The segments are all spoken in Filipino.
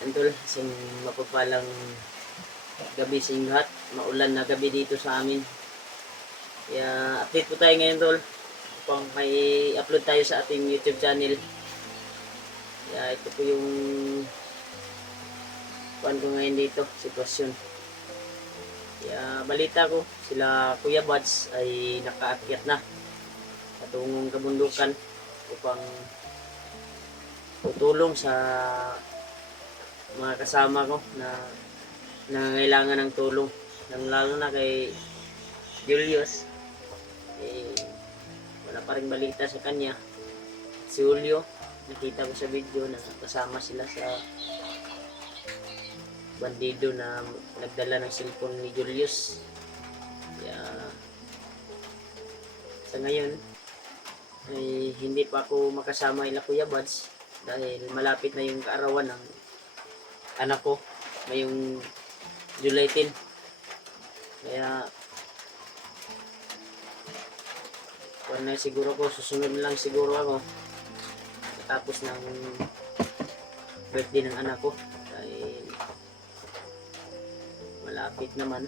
Andol, isang mapagpalang gabi sa inyo lahat. Maulan na gabi dito sa amin. Kaya update po tayo ngayon, tol. Upang may upload tayo sa ating YouTube channel. Kaya ito po yung kuhan ko ngayon dito, sitwasyon. Kaya balita ko, sila Kuya Buds ay nakaakyat na patungong kabundukan upang tutulong sa mga kasama ko na nangangailangan ng tulong, lalo na kay Julius. Wala pa rin balita sa kanya. Si Julio, nakita ko sa video na kasama sila sa bandido na nagdala ng cellphone ni Julius. Kaya sa ngayon ay hindi pa ako makasama ila Kuya Buds dahil malapit na yung kaarawan ng anak ko ngayong July 10. Kaya kung na siguro ko, susunod lang siguro ako tapos ng birthday ng anak ko dahil malapit naman.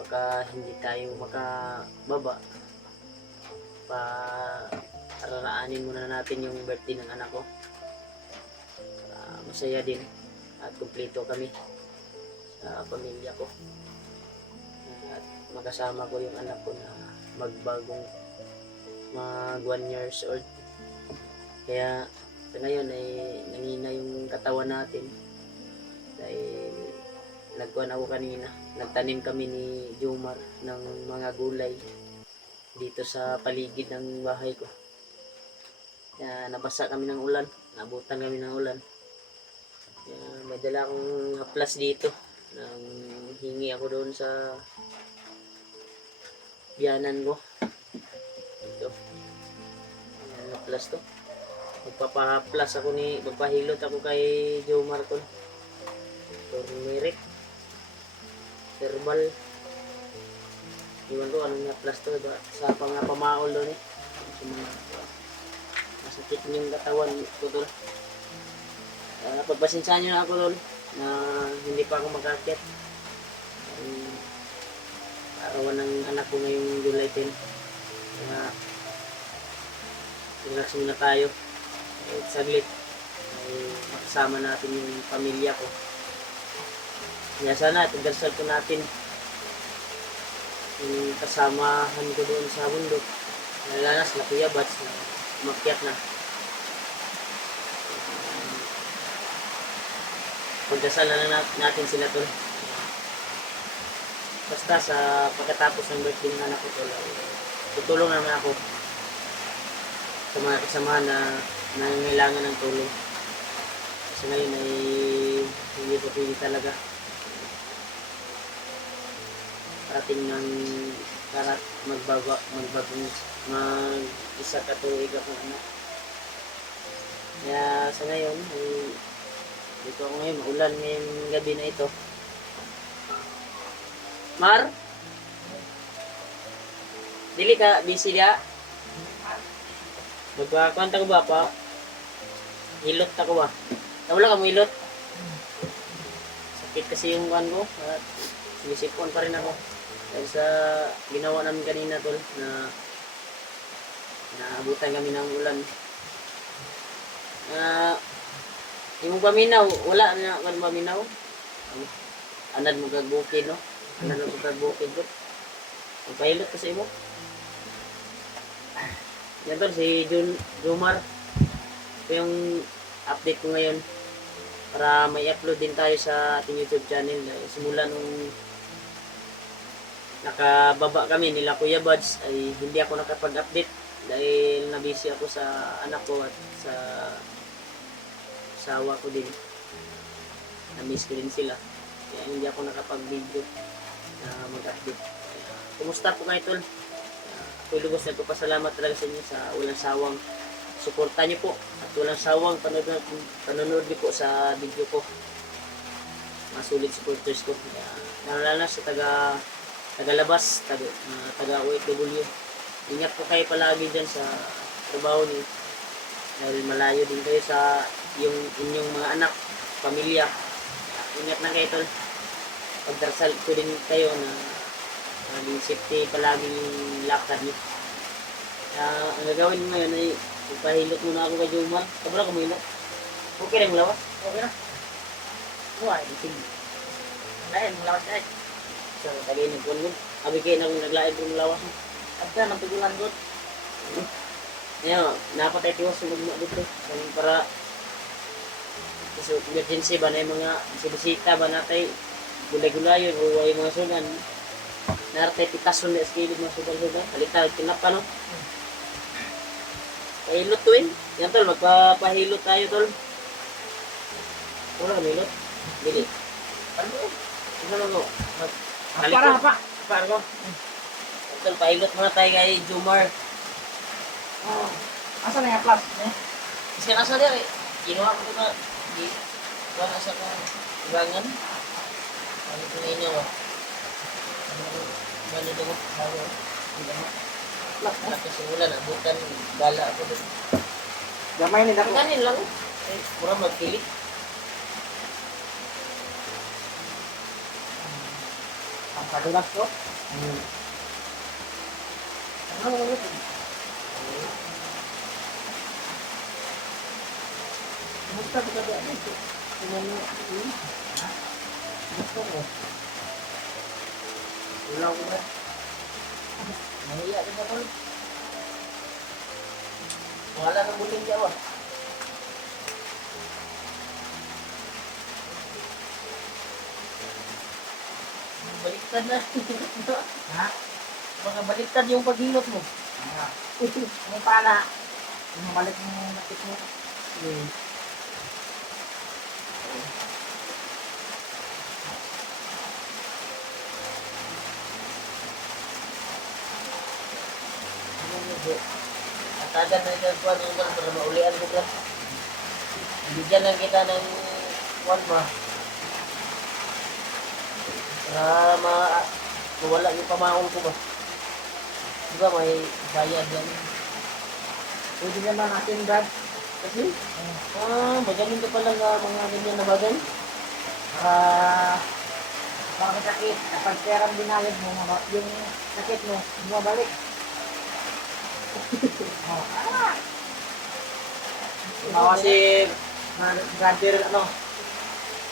Pagka hindi tayo makababa pa araraanin muna natin yung birthday ng anak ko para masaya din at kumpleto kami sa pamilya ko at makasama ko yung anak ko na magbagong mag 1 years old. Kaya sa ngayon ay nangina yung katawan natin dahil nagkuhan ako kanina, nagtanim kami ni Jomar ng mga gulay dito sa paligid ng bahay ko. Kaya nabasa kami ng ulan, nabutan kami ng ulan. Kaya may dala akong haplas dito nang hingi ako doon sa biyanan ko. Ito, haplas to. Magpapahaplas ako magpahilot ako kay Jomar ko. Turmeric, herbal. Iwan ko anong haplas to, diba? Sa pamaol doon eh. Masakit yung katawan ko doon. Pagpasensyahan nyo na ako doon na hindi pa ako makakit. Arawan ng anak ko ngayong July 10. Kaya relax muna tayo. Saglit ay makasama natin yung pamilya ko. Kaya sana itigasal ko natin yung kasamahan ko doon sa bundok. Nalalas na Kuya Buds na umakyat na. Pagdasal na natin sila to. Basta sa pagkatapos ng birthday ng anak ko to, tutulong naman ako sa mga kasamahan na nangangailangan ng tulong. Kasi ngayon ay hindi ko pili talaga. Parating ng mag-isa katuig ako anak. Kaya sa ngayon ay dito ako ngayon, maulan ngayong gabi na ito. Mar? Dili ka, busy dia? Magpakwanta ko ba pa? Hilot ako ba? Wala ka mo hilot? Sakit kasi yung kan ko at sinisipon pa rin ako. Dahil sa ginawa namin kanina tol na naabutan kami ng ulan. Yung paminaw, wala na kan paminaw. Anad mo gagbukid no? Anad mo gagbukid ko. Magpahilot kasi mo. Yan tol, si Jomar. Ito yung update ko ngayon para may upload din tayo sa ating YouTube channel. Simula nung nakababa kami nila Kuya Buds ay hindi ako nakapag-update dahil nabisi ako sa anak ko at sa asawa ko din. Na-miss ko din sila kaya hindi ako nakapag-video na mag-update. Kumusta po kayo tol? Ako'y lubos na pasalamat talaga sa inyo sa walang sawang suporta niyo po at walang sawang panonood niyo po sa video ko. Mga solid supporters ko. Nalala sa tagalabas, taga OFW. Ingat po kayo palagi dyan sa trabaho niyo. Dahil malayo din kayo sa yung inyong mga anak, pamilya. Ingat na kayo tol. Pagdarasal ko din kayo na maging safety palagi yung lakad niyo. Ang gagawin mo ngayon ay ipahilot muna ako kay Jomar. Kabala ko mo hilot. Okay na yung lawas? Okay na. Buhay. Lain, lawas ay. So, tagay nagkuhan ko. Abi kayo na kung naglaib ng lawas mo. Agka, ng pigulan ko. Ngayon, napatay tiwas yung magmuk dito. Para sa emergency ba na yung mga bisita ba natay gulay-gulayon o yung mga sunan. Naratay pitason na eskilid mga sudan-sudan. Halita, tinapa no? Pahilot to Yan tol, magpapahilot tayo tol. Wala, milot. Bili. Ano eh? Ano lang ko? Para pa. Para ko. Tol, pahilot muna tayo kay Jomar. Oh. Asa na yung plus? Eh? Kasi nasa dia ginawa ko na di wala sa ibangan. Ano ko na inyo ba? Ano to ko? Kasi wala na bukan gala ako doon. Gamay ni dako. Kanin lang. Mura magpili. Ang kadulas ko. Ano mo ito? Basta ko kada ito. Ano? Basta ko. Ulaw ko ba? Mahiya din ako. Wala nang buling diya ba? Baliktad na. Ha? Baka baliktad yung paghilot mo. Ano pala? Yung balik mo nakit mo. Atagan na yung kuwan yung kuwan para maulian ko ka. Bigyan lang kita ng kuwan ba? Para mawala yung pamaon ko ba? Di ba may bayad yan? Pwede naman natin, Brad. Kasi? Magaling ka pala nga mga ganyan na bagay. Baka sakit, kapag perang binayad mo, yung sakit mo, bumabalik. Bawa si brother,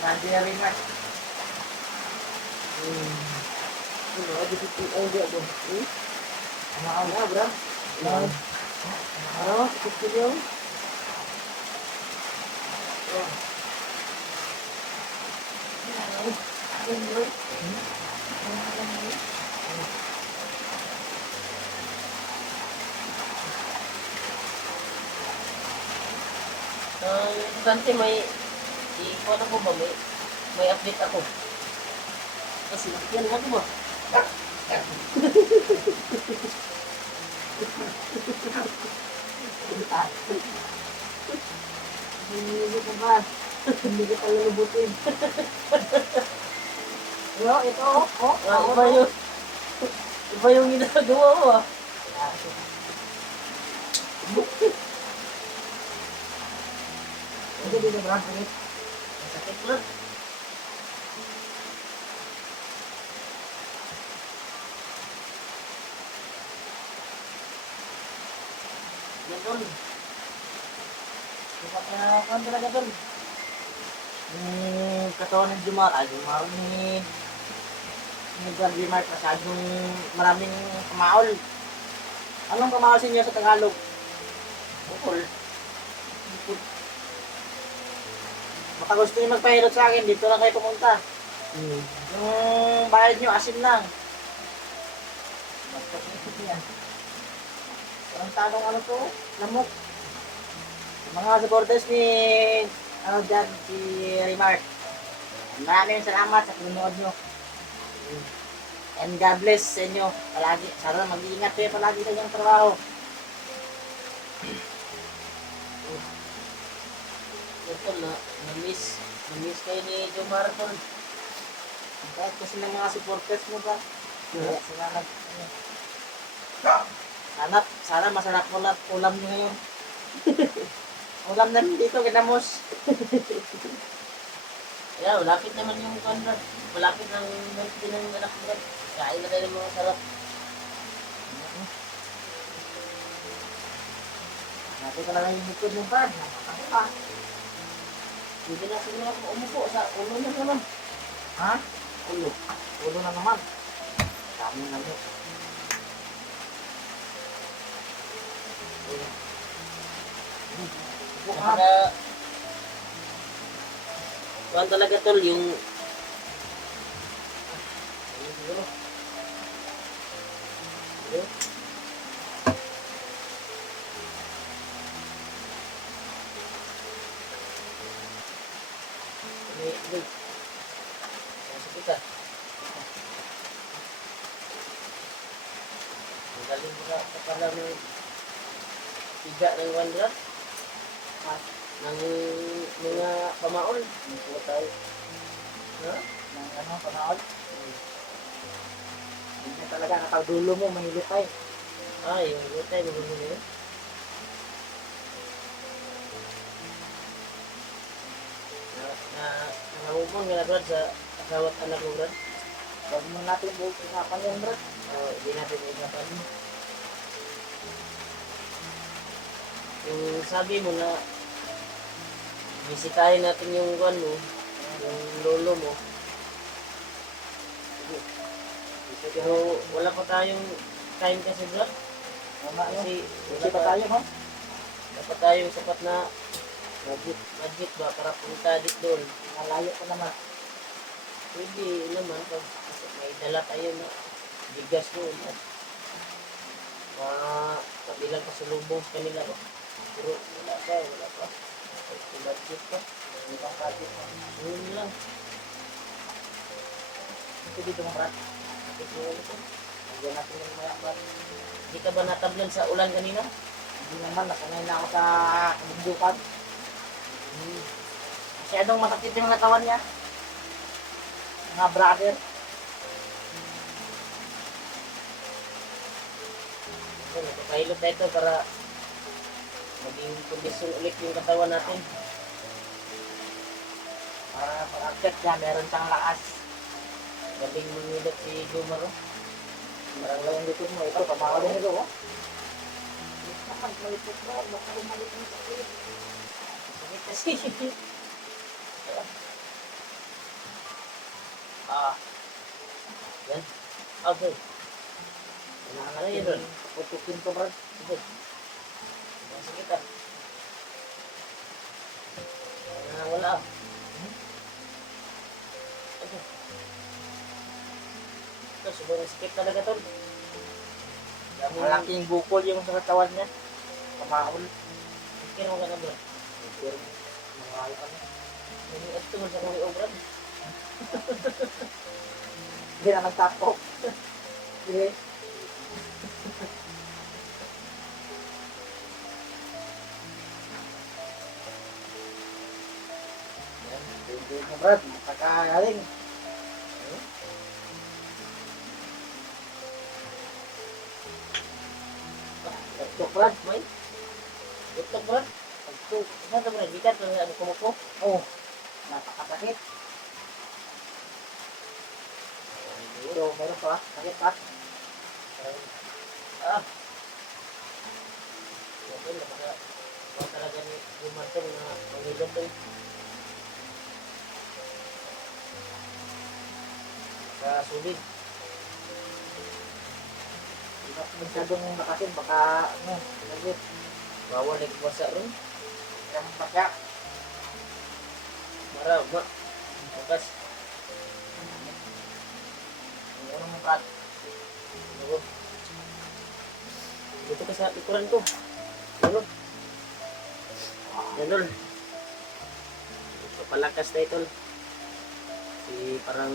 brother Rimas. Ano, ay di ako. Ano nga, bro? Ano? Gusto niyo? Importante may i-kuha ko ba? May update ako. Kasi yan ako ba? Hindi ko ba? Hindi ko pala lubutin. Yo, ito, Iba yung ginagawa mo ah. Hindi dito, bro. Sakit. Sakit na. Ganun. Kapag talaga doon. Yung katawan ng Jumar ni John Remark, masyadong maraming kamaol. Anong kamaol sa inyo sa Tagalog? Bukol. Baka gusto niyo magpahirot sa akin, dito lang kayo pumunta. Yung bayad nyo, asim lang. Basta isip niya. Walang tanong ano to, lamok. Mga supporters ni dyan, si Remark. Maraming salamat sa panonood nyo. And God bless sa inyo. Palagi, sana mag-iingat kayo palagi sa inyong trabaho. Ito na, na-miss kayo ni Jomar tol. Kahit kasi ng mga supporters mo ba? Kaya salamat. Sana masarap ulam nyo ngayon. Ulam namin dito, kinamos. Yeah, malapit naman yung Conrad. Malapit ang birthday ng anak ko, Brad. Kain na tayo ng mga sarap. Natin ka lang yung likod ng Brad. Napakapa. Hindi na sila umupo sa ulo na naman. Ha? Ulo. Ulo na naman. Dami na nyo. Buka. Saka, kuhan talaga tol, yung kita. Ang galing mo na sa pala ng tiga ng wandra. Ng mga pamaon. Hindi tayo. Ha? Ng ano, panaod. Hindi na talaga nakaudulo mo, manilipay. Ah, yung gutay, magulo na yun. Nangungkong nga na, Brad, sa asawa at anak mo, Brad. Huwag mo natin buong usapan yan, Brad. Hindi natin usapan. Yung sabi mo na bisitahin natin yung kuwan mo, yung lolo mo. Sige. Pero wala pa tayong time kasi, Brad. Tama yun. Kasi Kasi pa tayo, no? dapat tayong sapat na budget ba para punta dito doon. Malayo pa naman. Pwede naman pag may dala tayo na bigas mo. Kabilang pa sa lubong sa kanila ba? Pero wala pa. May budget pa. Hindi pang budget mo. Yun lang. Ito dito mo, Brad. Bakit mo ulit ko? Nandiyan natin yung maya, Brad. Hindi ka ba natablan sa ulan kanina? Hindi naman, nasanay na ako sa kabundukan. Masyadong masakit yung katawan niya. Mga brother. So, nagpapahilot na ito para maging kondisyon ulit yung katawan natin. Para pag-accept niya, meron siyang lakas. Galing mangilot si Jumaro. Parang lang yung likod mo. Ito, pamakaw din ito, oh. Naman, malipot mo. Baka umalik mo sa sakit. Sakit kasi. Yan. Okay. Kailangan Ano yun, natin Ron? putukin to, Brad. Sige. Sakit ah. Wala ah. Okay. Ito, sobrang sakit talaga tol. Malaking bukol yung sa katawan niya. Pamaon. Kira mo ka na bro. Pero, mga ano. Ito mo sa kong obra. Hindi na nagtapok. Sige. Hindi mo, Brad. Makakagaling. Pagtok, Brad. May? Ito bro. Pagtok. Ano ito bro? Bigat ito ano kumupo. Oh, napakasakit. Ito, meron pa. Sakit pa. Ah. Okay, napaka talaga ni Gumartong na pangilot to. Kasulid. Hindi na masyadong nakasin. Baka, ano, pinagit. Bawal nagpuasa ron. Yung pasya. Mara, ma. Bukas. Ano mo, Brad? Ano? Dito ka sa likuran ko. Ano? Yan tol. Papalakas na ito. Parang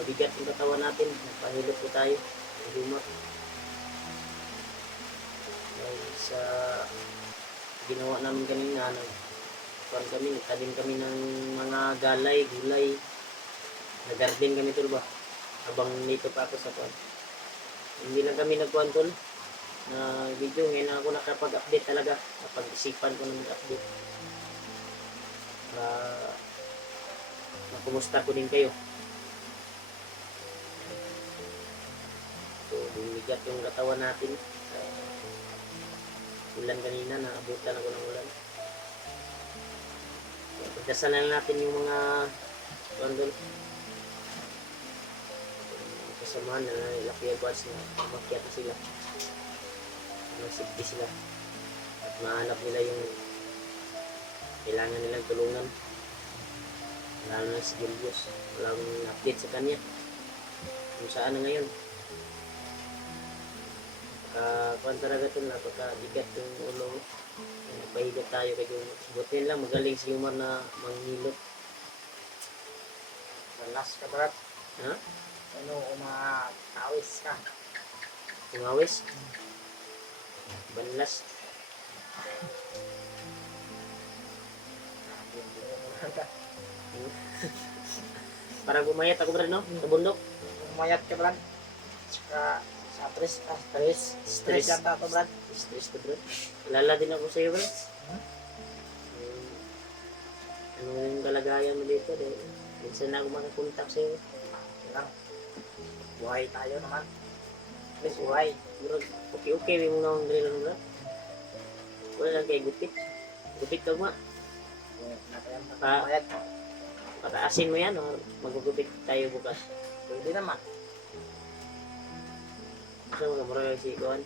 mabigat yung katawan natin. Nagpahilot po tayo. Humor. Dahil sa ginawa namin kanina, nagtanim kami ng mga galay, gulay. Nag-garden kami tol ba? Habang nito pa ako sa kwan. Hindi lang kami nagkuhan tol. na video. Ngayon lang ako nakapag-update talaga. Napag-isipan ko na mag-update. Kumusta ko din kayo. So, bumigat yung katawan natin. Ulan kanina, naabutan ako ng ulan. Pagdasalan natin yung mga doon. Kasamahan na Lakia Bus na umakyat na sila. Masigti sila. At mahanap nila yung kailangan nilang tulungan. Lalo na si Julius. Walang update sa kanya. Kung saan na ngayon. Pagkakuan talaga ito na pagkabigat yung ulo. Napahigat tayo kay Julius. Butin lang magaling si Umar na manghilot. Balas ka, Brad. Ha? Ano, umakawis ka. Umawis? Banlas. Parang bumayat ako Brad, no? Sa bundok. Umayat ka, Brad. Saka, sa stress. Stress yata ako, Brad. Stress ko Brad. Lala din ako sa iyo Brad. Ano yung kalagayan mo dito? Minsan na ako makakontak sa iyo. Lang. Buhay tayo naman. Please, buhay. Brad, okay, may mga mga ganyan Brad. Wala lang kay gupit. Gupit ka ma. Umayat. Pataasin mo yan o magugupit tayo bukas. Pwede naman. Gusto mo kamura si Kuan?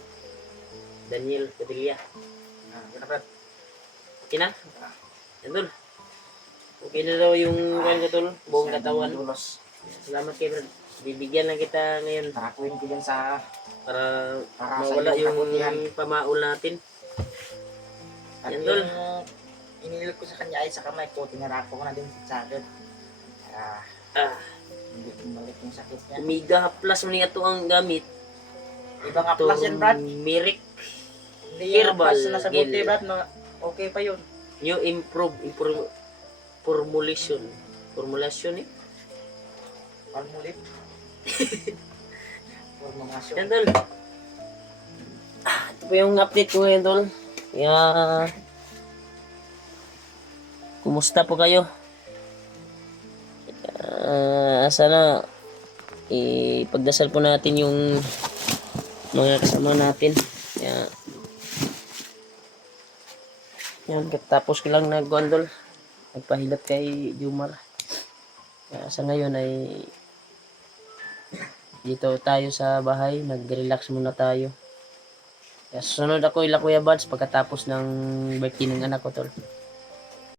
Daniel Padilla. Gina, Brad. Okay na? Yan tol. Okay na daw yung kuan ka tol. Buong katawan. Dulos. Salamat kay Brad. Bibigyan lang kita ngayon Nakakuhin ko dyan sa para Para sa mawala iyong yung kabutihan. pamaul natin. At Yan, yung Tol. inilog ko sa kanya ay sa kamay ko, tinarapo ko na din sa sakit. Para hindi bumalik yung sakit niya. Omega Plus mo niya ito ang gamit. Ibang aplas yan, Brad. Turmeric. Hindi yung Herbal aplas na nasa buti, gel. Brad. Okay pa yun. New formulation. Formulation eh. Palmulip. Formasyon. Yan tol. Ito po yung update ko ngayon tol. Kaya kumusta po kayo? Sana ipagdasal po natin yung mga kasama natin. Yan, tapos ko lang nag-gondol. Nagpahilap kay Jumar. Sa ngayon ay dito tayo sa bahay. Nag-relax muna tayo. Sunod ako ila Kuya Buds pagkatapos ng birthday ng anak ko tol.